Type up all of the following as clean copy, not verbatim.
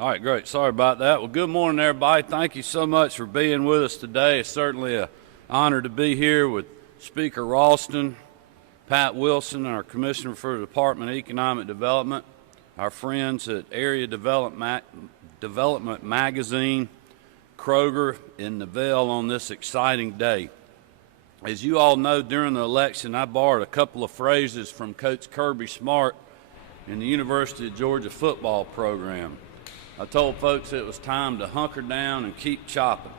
All right, great. Sorry about that. Well, good morning, everybody. Thank you so much for being with us today. It's certainly an honor to be here with Speaker Ralston, Pat Wilson, our Commissioner for the Department of Economic Development, our friends at Area Development Magazine, Kroger, and Neville on this exciting day. As you all know, during the election, I borrowed a couple of phrases from Coach Kirby Smart in the University of Georgia football program. I told folks it was time to hunker down and keep chopping.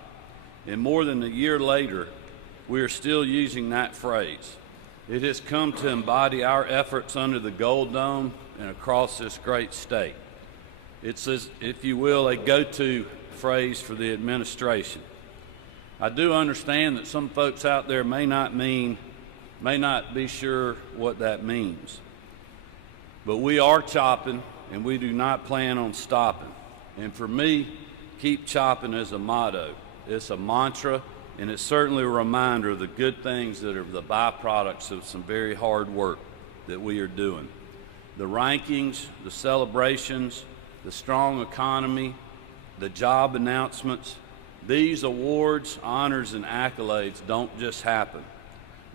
And more than a year later, we are still using that phrase. It has come to embody our efforts under the Gold Dome and across this great state. It's, if you will, a go-to phrase for the administration. I do understand that some folks out there may not be sure what that means. But we are chopping, and we do not plan on stopping. And for me, keep chopping is a motto. It's a mantra, and it's certainly a reminder of the good things that are the byproducts of some very hard work that we are doing. The rankings, the celebrations, the strong economy, the job announcements, these awards, honors, and accolades don't just happen.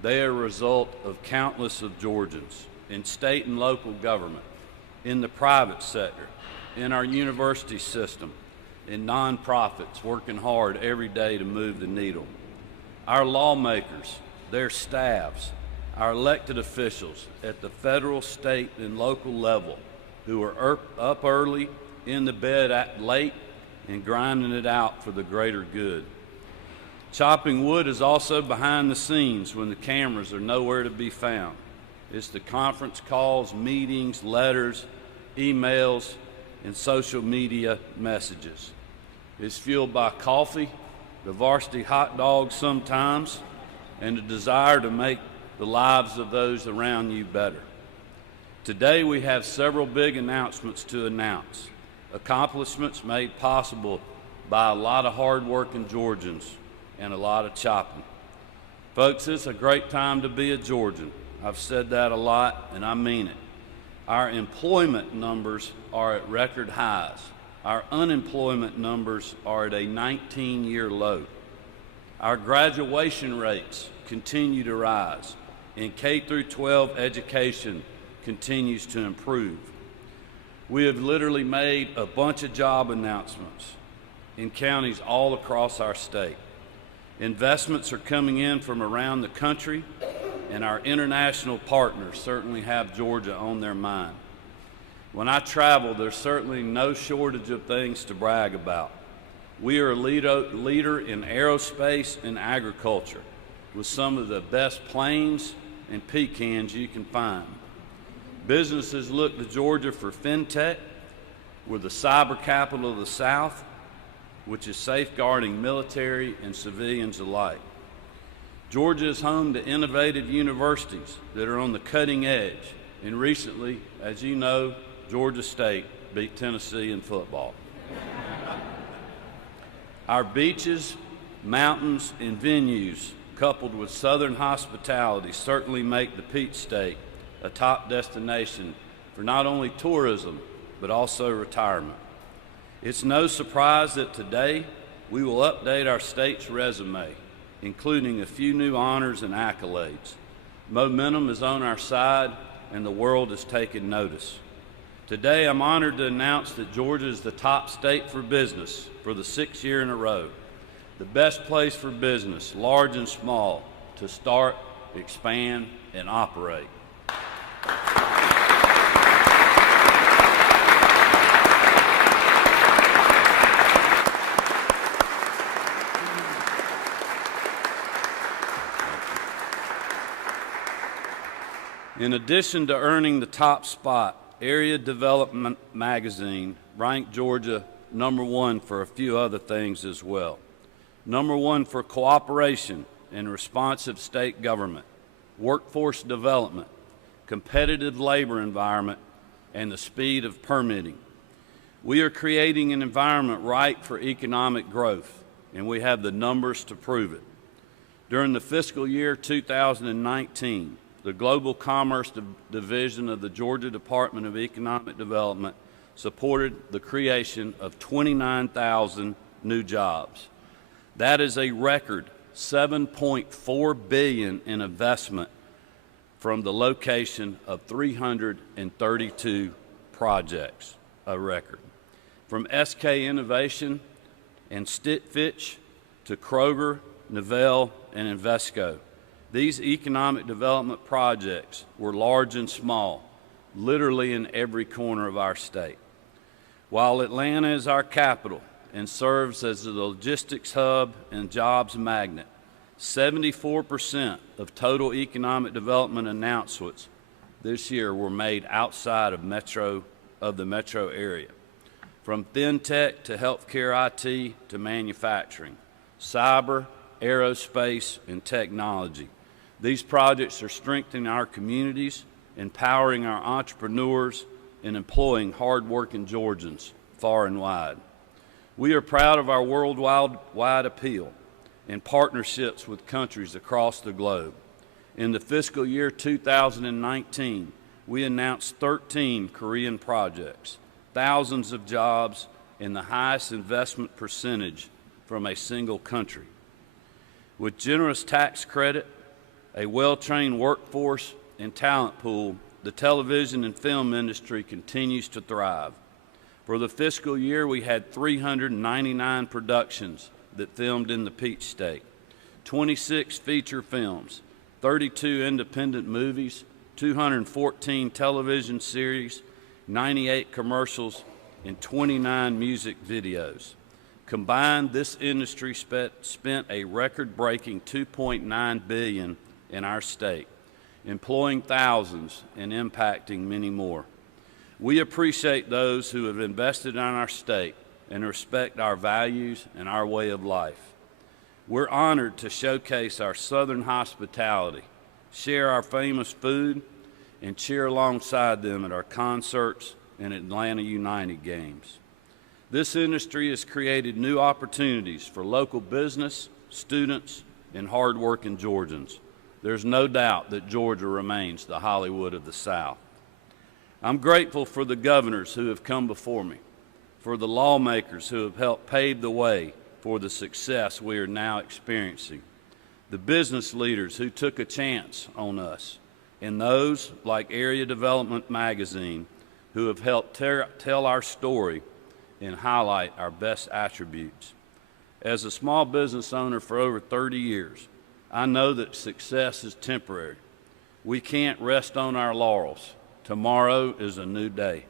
They are a result of countless of Georgians in state and local government, in the private sector, in our university system, in nonprofits working hard every day to move the needle. Our lawmakers, their staffs, our elected officials at the federal, state, and local level who are up early, in the bed late, and grinding it out for the greater good. Chopping wood is also behind the scenes when the cameras are nowhere to be found. It's the conference calls, meetings, letters, emails, and social media messages. It's fueled by coffee, the varsity hot dogs sometimes, and the desire to make the lives of those around you better. Today we have several big announcements to announce, accomplishments made possible by a lot of hard-working Georgians and a lot of chopping. Folks, it's a great time to be a Georgian. I've said that a lot, and I mean it. Our employment numbers are at record highs. Our unemployment numbers are at a 19-year low. Our graduation rates continue to rise, and K through 12 education continues to improve. We have literally made a bunch of job announcements in counties all across our state. Investments are coming in from around the country, and our international partners certainly have Georgia on their mind. When I travel, there's certainly no shortage of things to brag about. We are a leader in aerospace and agriculture with some of the best planes and pecans you can find. Businesses look to Georgia for fintech. We're the cyber capital of the South, which is safeguarding military and civilians alike. Georgia is home to innovative universities that are on the cutting edge, and recently, as you know, Georgia State beat Tennessee in football. Our beaches, mountains, and venues, coupled with southern hospitality, certainly make the Peach State a top destination for not only tourism, but also retirement. It's no surprise that today we will update our state's resume, including a few new honors and accolades. Momentum is on our side, and the world is taking notice. Today, I'm honored to announce that Georgia is the top state for business for the 6th year in a row. The best place for business, large and small, to start, expand, and operate. In addition to earning the top spot, Area Development Magazine ranked Georgia #1 for a few other things as well. #1 for cooperation and responsive state government, workforce development, competitive labor environment, and the speed of permitting. We are creating an environment ripe for economic growth, and we have the numbers to prove it. During the fiscal year 2019, the Global Commerce Division of the Georgia Department of Economic Development supported the creation of 29,000 new jobs. That is a record $7.4 billion in investment from the location of 332 projects, a record. From SK Innovation and Stitch to Kroger, Novell, and Invesco, these economic development projects were large and small, literally in every corner of our state. While Atlanta is our capital and serves as the logistics hub and jobs magnet, 74% of total economic development announcements this year were made outside of the metro area. From FinTech to healthcare IT to manufacturing, cyber, aerospace, and technology. These projects are strengthening our communities, empowering our entrepreneurs, and employing hard-working Georgians far and wide. We are proud of our worldwide appeal and partnerships with countries across the globe. In the fiscal year 2019, we announced 13 Korean projects, thousands of jobs, and the highest investment percentage from a single country. With generous tax credit, a well-trained workforce, and talent pool, the television and film industry continues to thrive. For the fiscal year, we had 399 productions that filmed in the Peach State, 26 feature films, 32 independent movies, 214 television series, 98 commercials, and 29 music videos. Combined, this industry spent a record-breaking $2.9 billion in our state, employing thousands and impacting many more. We appreciate those who have invested in our state and respect our values and our way of life. We're honored to showcase our Southern hospitality, share our famous food, and cheer alongside them at our concerts and Atlanta United games. This industry has created new opportunities for local business, students, and hardworking Georgians. There's no doubt that Georgia remains the Hollywood of the South. I'm grateful for the governors who have come before me, for the lawmakers who have helped pave the way for the success we are now experiencing, the business leaders who took a chance on us, and those like Area Development Magazine who have helped tell our story and highlight our best attributes. As a small business owner for over 30 years, I know that success is temporary. We can't rest on our laurels. Tomorrow is a new day.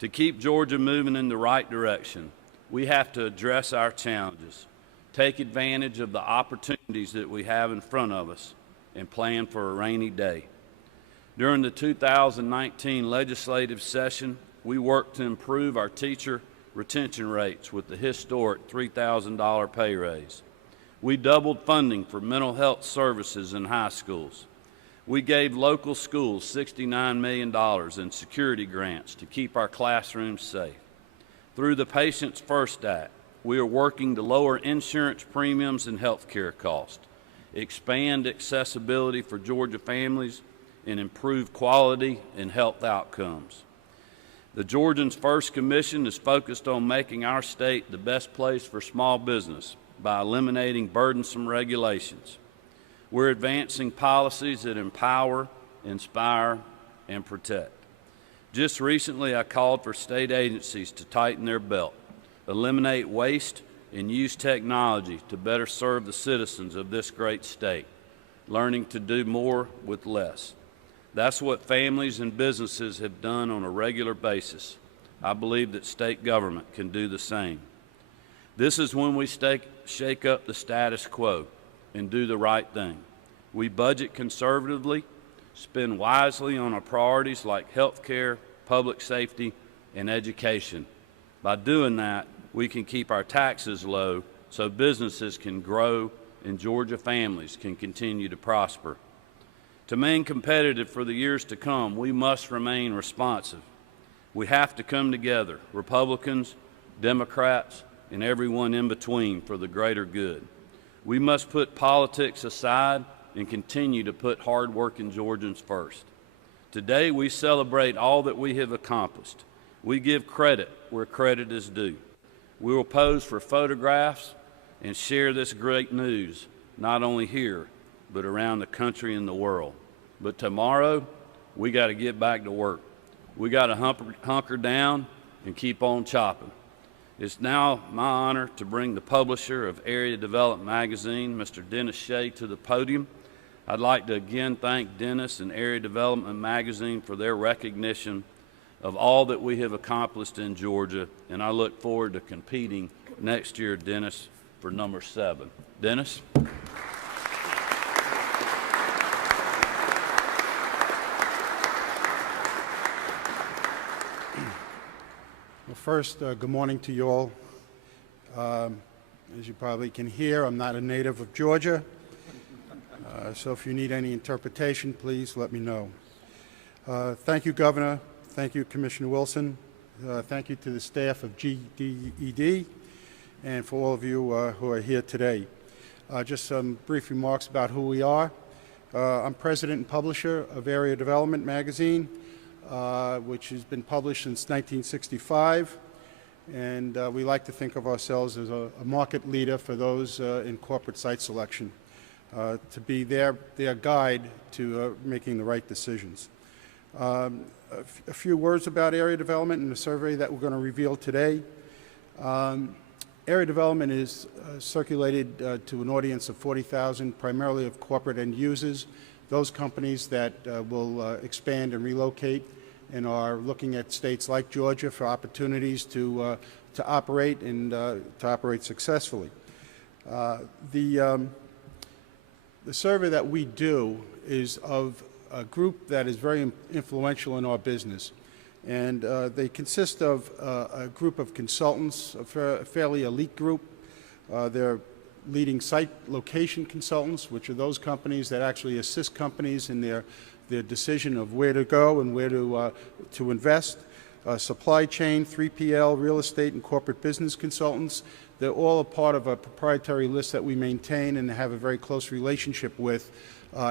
To keep Georgia moving in the right direction, we have to address our challenges, take advantage of the opportunities that we have in front of us, and plan for a rainy day. During the 2019 legislative session, we worked to improve our teacher retention rates with the historic $3,000 pay raise. We doubled funding for mental health services in high schools. We gave local schools $69 million in security grants to keep our classrooms safe. Through the Patients First Act, we are working to lower insurance premiums and health care costs, expand accessibility for Georgia families, and improve quality and health outcomes. The Georgians First Commission is focused on making our state the best place for small business by eliminating burdensome regulations. We're advancing policies that empower, inspire, and protect. Just recently, I called for state agencies to tighten their belt, eliminate waste, and use technology to better serve the citizens of this great state, learning to do more with less. That's what families and businesses have done on a regular basis. I believe that state government can do the same. This is when we shake up the status quo and do the right thing. We budget conservatively, spend wisely on our priorities like health care, public safety, and education. By doing that, we can keep our taxes low so businesses can grow and Georgia families can continue to prosper. To remain competitive for the years to come, we must remain responsive. We have to come together, Republicans, Democrats, and everyone in between for the greater good. We must put politics aside and continue to put hard-working Georgians first. Today, we celebrate all that we have accomplished. We give credit where credit is due. We will pose for photographs and share this great news, not only here, but around the country and the world. But tomorrow, we got to get back to work. We got to hunker down and keep on chopping. It's now my honor to bring the publisher of Area Development Magazine, Mr. Dennis Shea, to the podium. I'd like to again thank Dennis and Area Development Magazine for their recognition of all that we have accomplished in Georgia, and I look forward to competing next year, Dennis, for number 7. Dennis? Well, first, good morning to you all. As you probably can hear, I'm not a native of Georgia, so if you need any interpretation, please let me know. Thank you, Governor. Thank you, Commissioner Wilson. Thank you to the staff of GDED and for all of you who are here today. Just some brief remarks about who we are. I'm president and publisher of Area Development Magazine, which has been published since 1965, and we like to think of ourselves as a market leader for those in corporate site selection, to be their guide to making the right decisions. A few words about area development and the survey that we're going to reveal today. Area development is circulated to an audience of 40,000, primarily of corporate end users, those companies that will expand and relocate and are looking at states like Georgia for opportunities to operate and to operate successfully. The survey that we do is of a group that is very influential in our business, and they consist of a group of consultants, a fairly elite group. They're leading site location consultants, which are those companies that actually assist companies in their decision of where to go and where to invest. Supply chain, 3PL, real estate, and corporate business consultants. They're all a part of a proprietary list that we maintain and have a very close relationship with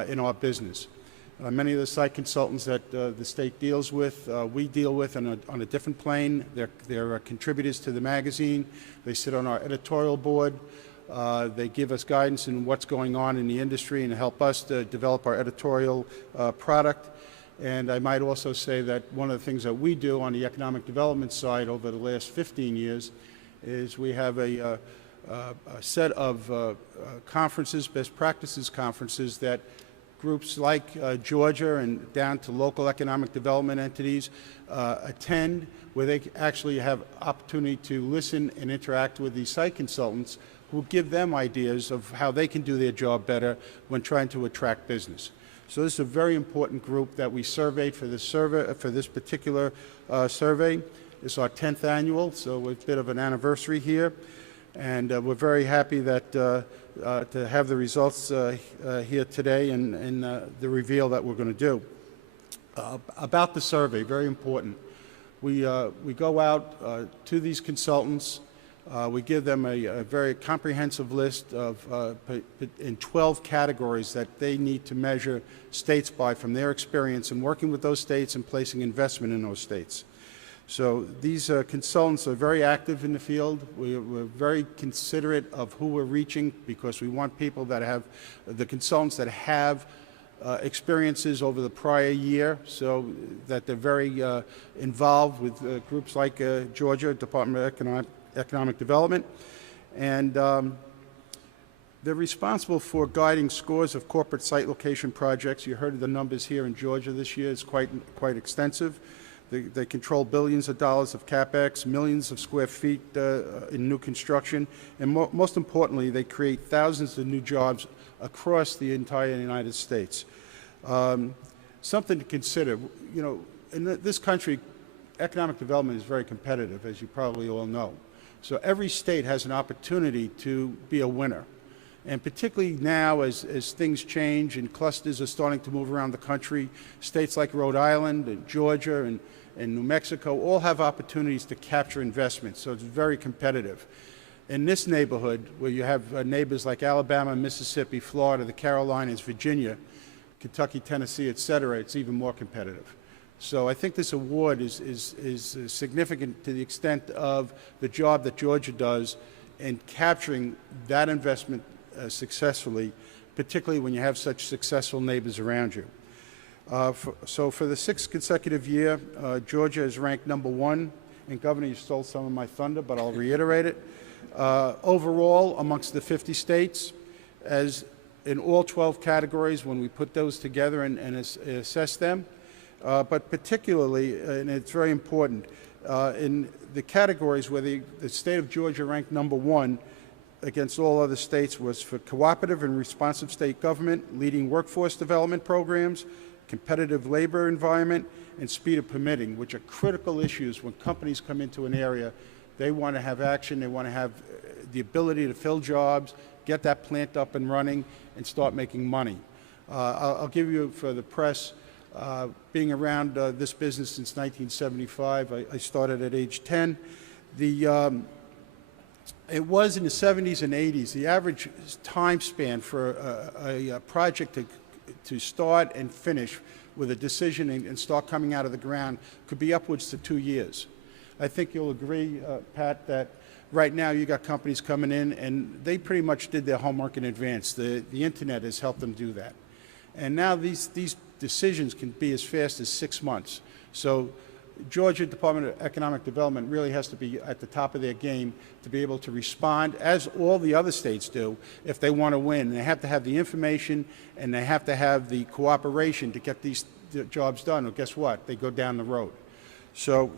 in our business. Many of the site consultants that the state deals with, we deal with on a different plane. They're contributors to the magazine. They sit on our editorial board. They give us guidance in what's going on in the industry and help us to develop our editorial product. And I might also say that one of the things that we do on the economic development side over the last 15 years is we have a set of conferences, best practices conferences, that groups like Georgia and down to local economic development entities attend, where they actually have opportunity to listen and interact with these site consultants who give them ideas of how they can do their job better when trying to attract business. So this is a very important group that we surveyed for this particular survey. It's our 10th annual, so it's a bit of an anniversary here. And we're very happy that to have the results here today and the reveal that we're going to do. About the survey, very important. We go out to these consultants. We give them a very comprehensive list of in 12 categories that they need to measure states by from their experience in working with those states and placing investment in those states. So these consultants are very active in the field. We're very considerate of who we're reaching because we want people that have, the consultants that have experiences over the prior year, so that they're very involved with groups like Georgia Department of Economic Development. And they're responsible for guiding scores of corporate site location projects. You heard the numbers here in Georgia this year. It's quite extensive. They control billions of dollars of CapEx, millions of square feet in new construction, and most importantly, they create thousands of new jobs across the entire United States. Something to consider, you know, in this country, economic development is very competitive, as you probably all know. So every state has an opportunity to be a winner. And particularly now, as things change and clusters are starting to move around the country, states like Rhode Island and Georgia and New Mexico all have opportunities to capture investment, so it's very competitive. In this neighborhood, where you have neighbors like Alabama, Mississippi, Florida, the Carolinas, Virginia, Kentucky, Tennessee, et cetera, it's even more competitive. So I think this award is significant to the extent of the job that Georgia does in capturing that investment successfully, particularly when you have such successful neighbors around you. So for the 6th consecutive year, Georgia is ranked #1. And Governor, you stole some of my thunder, but I'll reiterate it. Overall, amongst the 50 states, as in all 12 categories when we put those together and assess them, but particularly, and it's very important, in the categories where the state of Georgia ranked #1 against all other states was for cooperative and responsive state government, leading workforce development programs, competitive labor environment, and speed of permitting, which are critical issues when companies come into an area. They want to have action, they want to have the ability to fill jobs, get that plant up and running, and start making money. I'll give you, for the press, being around this business since 1975, I started at age 10. It was in the 70s and 80s, the average time span for a project to start and finish with a decision and start coming out of the ground could be upwards to 2 years. I think you'll agree, Pat, that right now you got companies coming in and they pretty much did their homework in advance. The internet has helped them do that. And now these decisions can be as fast as 6 months. So Georgia Department of Economic Development really has to be at the top of their game to be able to respond, as all the other states do, if they want to win. They have to have the information and they have to have the cooperation to get these jobs done, or guess what? They go down the road. So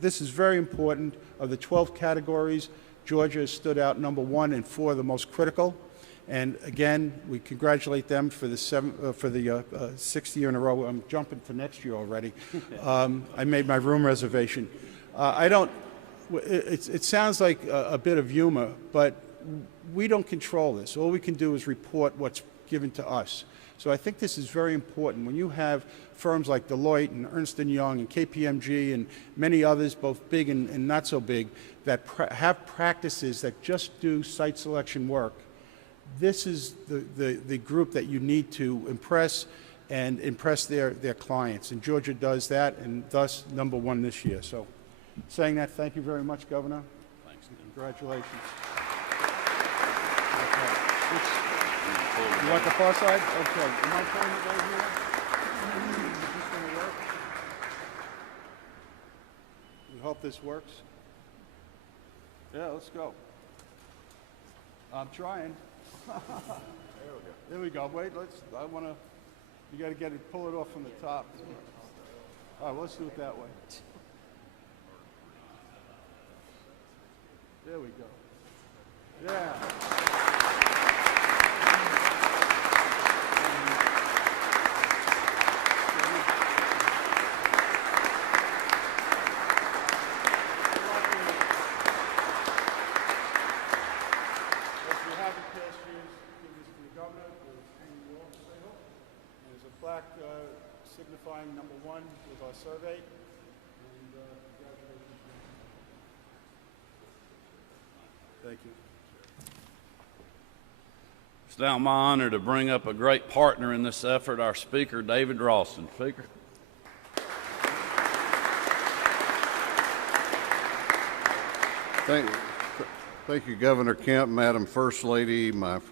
this is very important. Of the 12 categories, Georgia has stood out #1 in 4 of the most critical. And again, we congratulate them for the 6th year in a row. I'm jumping to next year already. I made my room reservation. It sounds like a bit of humor, but we don't control this. All we can do is report what's given to us. So I think this is very important. When you have firms like Deloitte and Ernst & Young and KPMG and many others, both big and not so big, that have practices that just do site selection work, this is the group that you need to impress and impress their clients. And Georgia does that, and thus #1 this year. So saying that, thank you very much, Governor. Thanks. Congratulations. Okay. You want the far side? Okay. Am I pulling it right here? Is this going to work? We hope this works. Yeah, let's go. I'm trying. There we go. Wait, you got to pull it off from the top. All right, let's do it that way. There we go. Yeah. Signifying #1 with our survey. And congratulations. Thank you. It's now my honor to bring up a great partner in this effort, our Speaker, David Ralston. Speaker. Thank you, Governor Kemp, Madam First Lady, my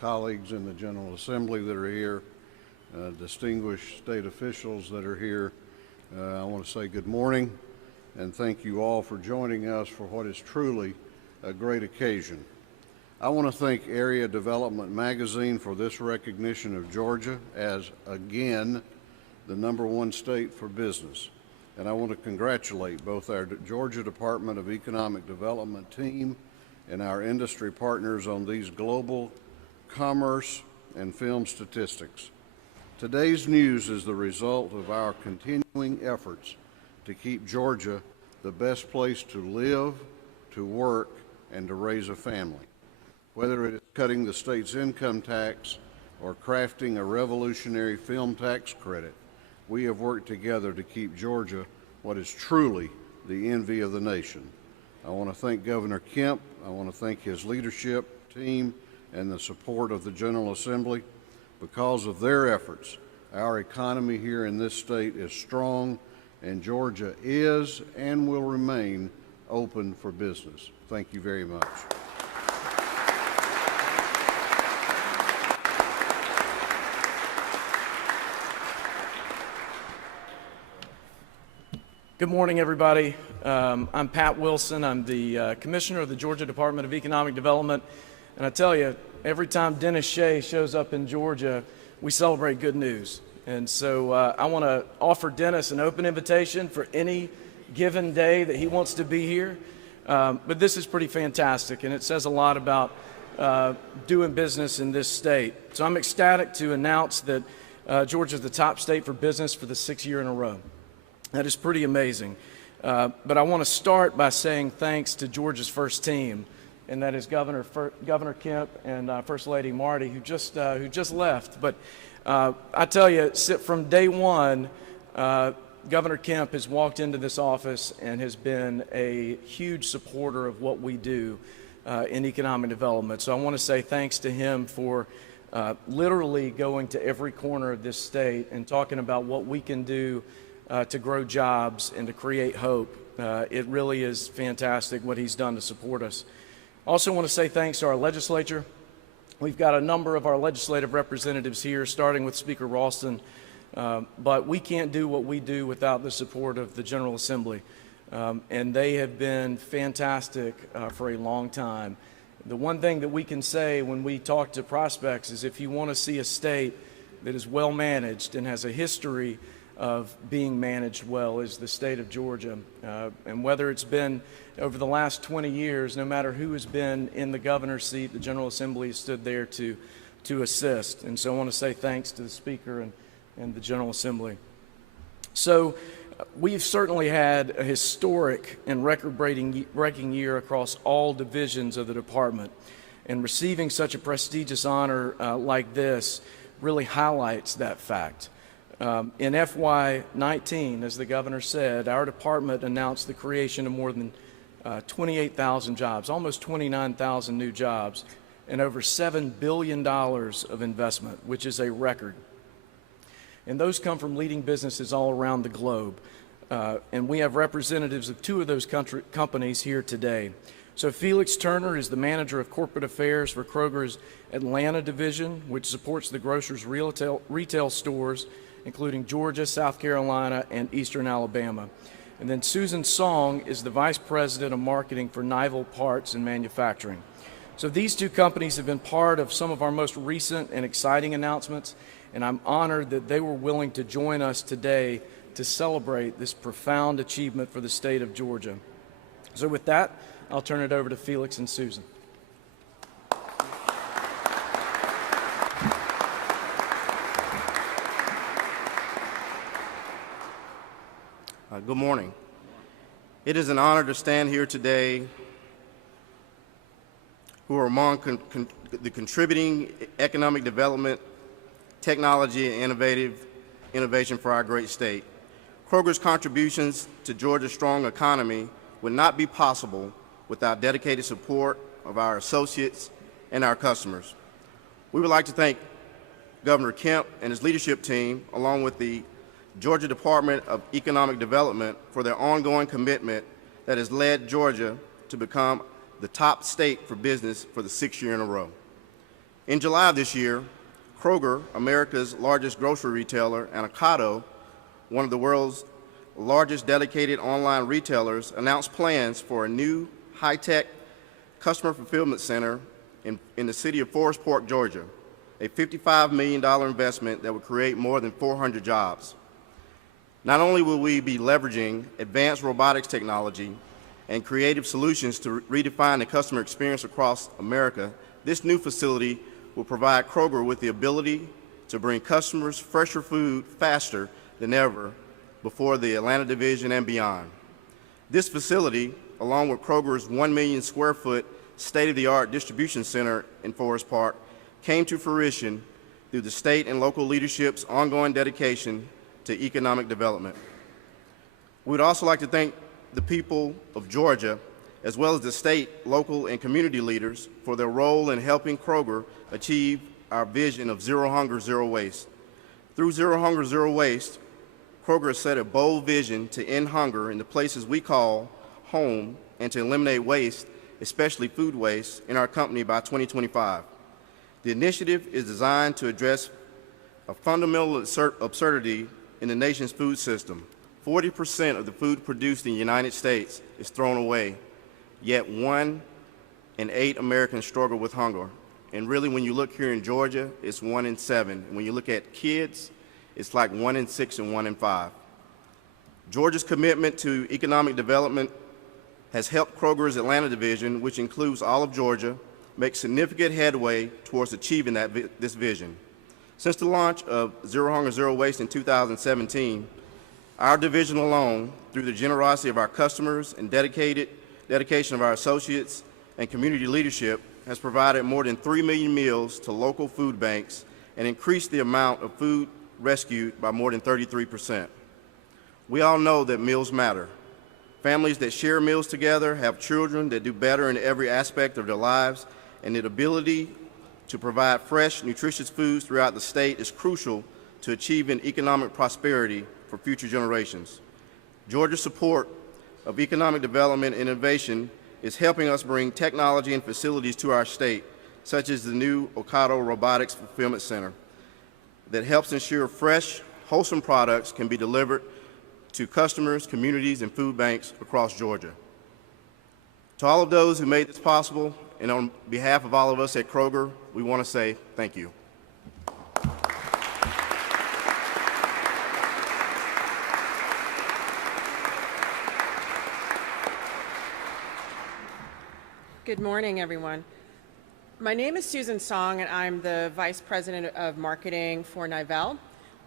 colleagues in the General Assembly that are here, distinguished state officials that are here. I want to say good morning and thank you all for joining us for what is truly a great occasion. I want to thank Area Development Magazine for this recognition of Georgia as, again, the #1 state for business. And I want to congratulate both our Georgia Department of Economic Development team and our industry partners on these global commerce and film statistics. Today's news is the result of our continuing efforts to keep Georgia the best place to live, to work, and to raise a family. Whether it is cutting the state's income tax or crafting a revolutionary film tax credit, we have worked together to keep Georgia what is truly the envy of the nation. I want to thank Governor Kemp. I want to thank his leadership team and the support of the General Assembly. Because of their efforts, Our economy here in this state is strong, and Georgia is and will remain open for business. Thank you very much. Good morning, everybody. I'm Pat Wilson. I'm the Commissioner of the Georgia Department of Economic Development. And I tell you, every time Dennis Shea shows up in Georgia, we celebrate good news. And so I want to offer Dennis an open invitation for any given day that he wants to be here. But this is pretty fantastic, and it says a lot about doing business in this state. So I'm ecstatic to announce that Georgia is the top state for business for the 6th year in a row. That is pretty amazing. But I want to start by saying thanks to Georgia's first team, and that is Governor Kemp and First Lady Marty, who just left. But I tell you, from day one, Governor Kemp has walked into this office and has been a huge supporter of what we do in economic development. So I want to say thanks to him for literally going to every corner of this state and talking about what we can do to grow jobs and to create hope. It really is fantastic what he's done to support us. Also want to say thanks to our legislature. We've got a number of our legislative representatives here, starting with Speaker Ralston, but we can't do what we do without the support of the General Assembly. And they have been fantastic for a long time. The one thing that we can say when we talk to prospects is if you want to see a state that is well managed and has a history of being managed well is the state of Georgia. And whether it's been over the last 20 years, no matter who has been in the governor's seat, the General Assembly has stood there to assist. And so I want to say thanks to the Speaker and the General Assembly. So we've certainly had a historic and record-breaking year across all divisions of the department. And receiving such a prestigious honor like this really highlights that fact. In FY19, as the governor said, our department announced the creation of more than 28,000 jobs, almost 29,000 new jobs, and over $7 billion of investment, which is a record. And those come from leading businesses all around the globe. And we have representatives of 2 of those companies here today. So Felix Turner is the manager of corporate affairs for Kroger's Atlanta division, which supports the grocer's retail stores, including Georgia, South Carolina, and Eastern Alabama. And then Susan Song is the Vice President of Marketing for Nival Parts and Manufacturing. So these 2 companies have been part of some of our most recent and exciting announcements, and I'm honored that they were willing to join us today to celebrate this profound achievement for the state of Georgia. So with that, I'll turn it over to Felix and Susan. Good morning. It is an honor to stand here today who are among the contributing economic development, technology, and innovation for our great state. Kroger's contributions to Georgia's strong economy would not be possible without dedicated support of our associates and our customers. We would like to thank Governor Kemp and his leadership team, along with the Georgia Department of Economic Development, for their ongoing commitment that has led Georgia to become the top state for business for the 6th year in a row. In July of this year, Kroger, America's largest grocery retailer, and Ocado, one of the world's largest dedicated online retailers, announced plans for a new high-tech customer fulfillment center in the city of Forest Park, Georgia, a $55 million investment that would create more than 400 jobs. Not only will we be leveraging advanced robotics technology and creative solutions to redefine the customer experience across America, this new facility will provide Kroger with the ability to bring customers fresher food faster than ever before the Atlanta division and beyond. This facility, along with Kroger's 1 million square foot state-of-the-art distribution center in Forest Park, came to fruition through the state and local leadership's ongoing dedication to economic development. We'd also like to thank the people of Georgia, as well as the state, local, and community leaders for their role in helping Kroger achieve our vision of zero hunger, zero waste. Through Zero Hunger, Zero Waste, Kroger has set a bold vision to end hunger in the places we call home and to eliminate waste, especially food waste, in our company by 2025. The initiative is designed to address a fundamental absurdity in the nation's food system. 40% of the food produced in the United States is thrown away, yet 1 in 8 Americans struggle with hunger. And really, when you look here in Georgia, it's 1 in 7. And when you look at kids, it's like 1 in 6 and 1 in 5. Georgia's commitment to economic development has helped Kroger's Atlanta division, which includes all of Georgia, make significant headway towards achieving this vision. Since the launch of Zero Hunger, Zero Waste in 2017, our division alone, through the generosity of our customers and dedication of our associates and community leadership, has provided more than 3 million meals to local food banks and increased the amount of food rescued by more than 33%. We all know that meals matter. Families that share meals together have children that do better in every aspect of their lives, and the ability to provide fresh, nutritious foods throughout the state is crucial to achieving economic prosperity for future generations. Georgia's support of economic development and innovation is helping us bring technology and facilities to our state, such as the new Ocado Robotics Fulfillment Center, that helps ensure fresh, wholesome products can be delivered to customers, communities, and food banks across Georgia. To all of those who made this possible, and on behalf of all of us at Kroger, we want to say thank you. Good morning, everyone. My name is Susan Song, and I'm the Vice President of Marketing for Nivel.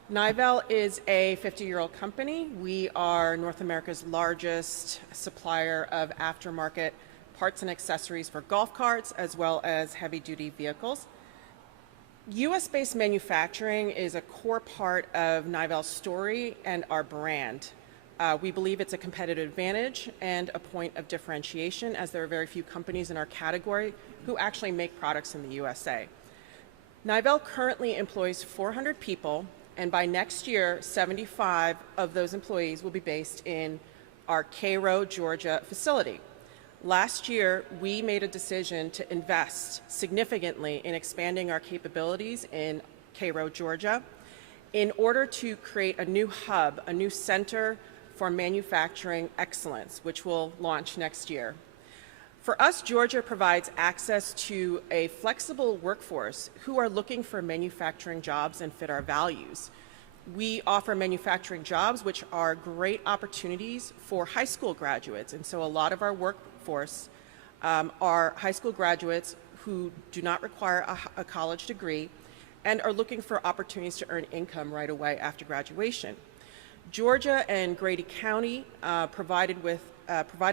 Nivel is a 50-year-old company. We are North America's largest supplier of aftermarket parts and accessories for golf carts, as well as heavy-duty vehicles. U.S.-based manufacturing is a core part of Nivel's story and our brand. We believe it's a competitive advantage and a point of differentiation, as there are very few companies in our category who actually make products in the USA. Nivel currently employs 400 people, and by next year, 75 of those employees will be based in our Cairo, Georgia facility. Last year, we made a decision to invest significantly in expanding our capabilities in Cairo, Georgia, in order to create a new hub, a new center for manufacturing excellence, which will launch next year. For us, Georgia provides access to a flexible workforce who are looking for manufacturing jobs and fit our values. We offer manufacturing jobs which are great opportunities for high school graduates, and so a lot of our workforce are high school graduates who do not require a college degree and are looking for opportunities to earn income right away after graduation. Georgia and Grady County provided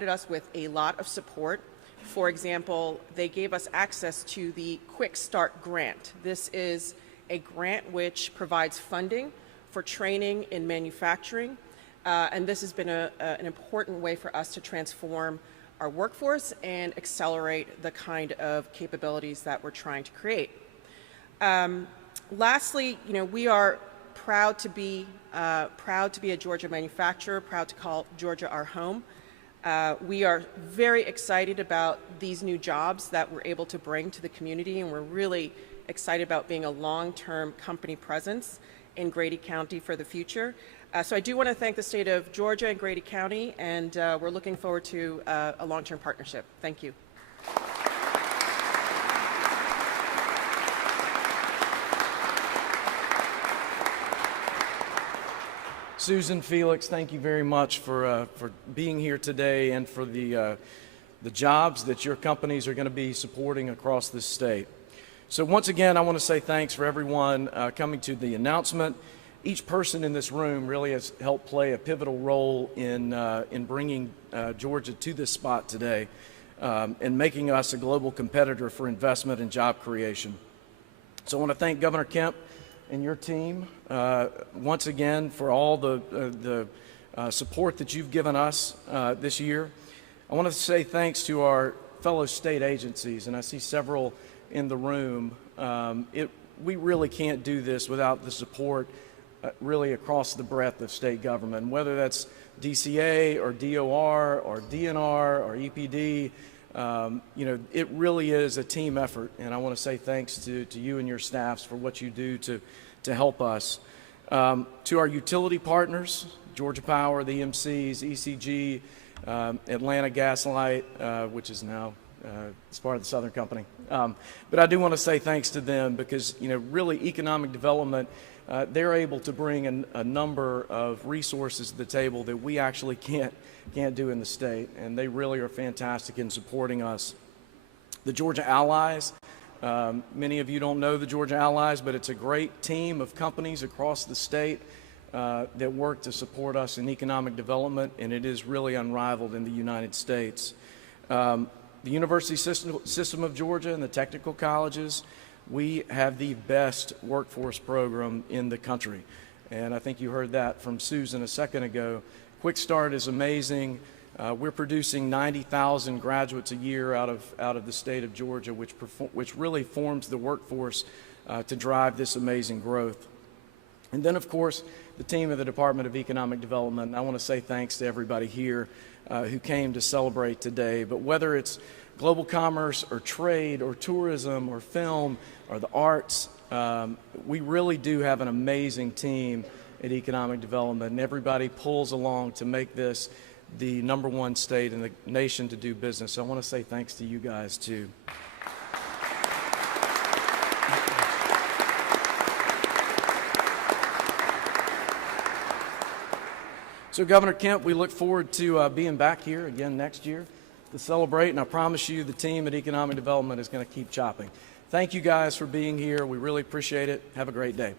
us with a lot of support. For example, they gave us access to the Quick Start Grant. This is a grant which provides funding for training in manufacturing, and this has been an important way for us to transform our workforce and accelerate the kind of capabilities that we're trying to create. Lastly, we are proud to be a Georgia manufacturer, proud to call Georgia our home. We are very excited about these new jobs that we're able to bring to the community, and we're really excited about being a long-term company presence in Grady County for the future. So I do want to thank the state of Georgia and Grady County, and we're looking forward to a long-term partnership. Thank you. Susan, Felix, thank you very much for being here today and for the jobs that your companies are going to be supporting across this state. So once again, I want to say thanks for everyone coming to the announcement. Each person in this room really has helped play a pivotal role in bringing Georgia to this spot today and making us a global competitor for investment and job creation. So I want to thank Governor Kemp and your team once again for all the support that you've given us this year. I want to say thanks to our fellow state agencies, and I see several in the room. We really can't do this without the support really across the breadth of state government, whether that's DCA or DOR or DNR or EPD. You know, it really is a team effort, and I want to say thanks to you and your staffs for what you do to help us. To our utility partners, Georgia Power, the EMCs, ECG, Atlanta Gas Light, which is now it's part of the Southern Company. But I do want to say thanks to them because, you know, really economic development, they're able to bring a number of resources to the table that we actually can't do in the state, and they really are fantastic in supporting us. The Georgia Allies, many of you don't know the Georgia Allies, but it's a great team of companies across the state that work to support us in economic development, and it is really unrivaled in the United States. The University System of Georgia and the technical colleges, we have the best workforce program in the country. And I think you heard that from Susan a second ago. Quick Start is amazing. We're producing 90,000 graduates a year out of the state of Georgia, which really forms the workforce to drive this amazing growth. And then, of course, the team of the Department of Economic Development. And I want to say thanks to everybody here who came to celebrate today. But whether it's global commerce or trade or tourism or film or the arts, we really do have an amazing team at Economic Development, and everybody pulls along to make this the #1 state in the nation to do business. So I want to say thanks to you guys too. So Governor Kemp, we look forward to being back here again next year to celebrate, and I promise you the team at Economic Development is going to keep chopping. Thank you guys for being here. We really appreciate it. Have a great day.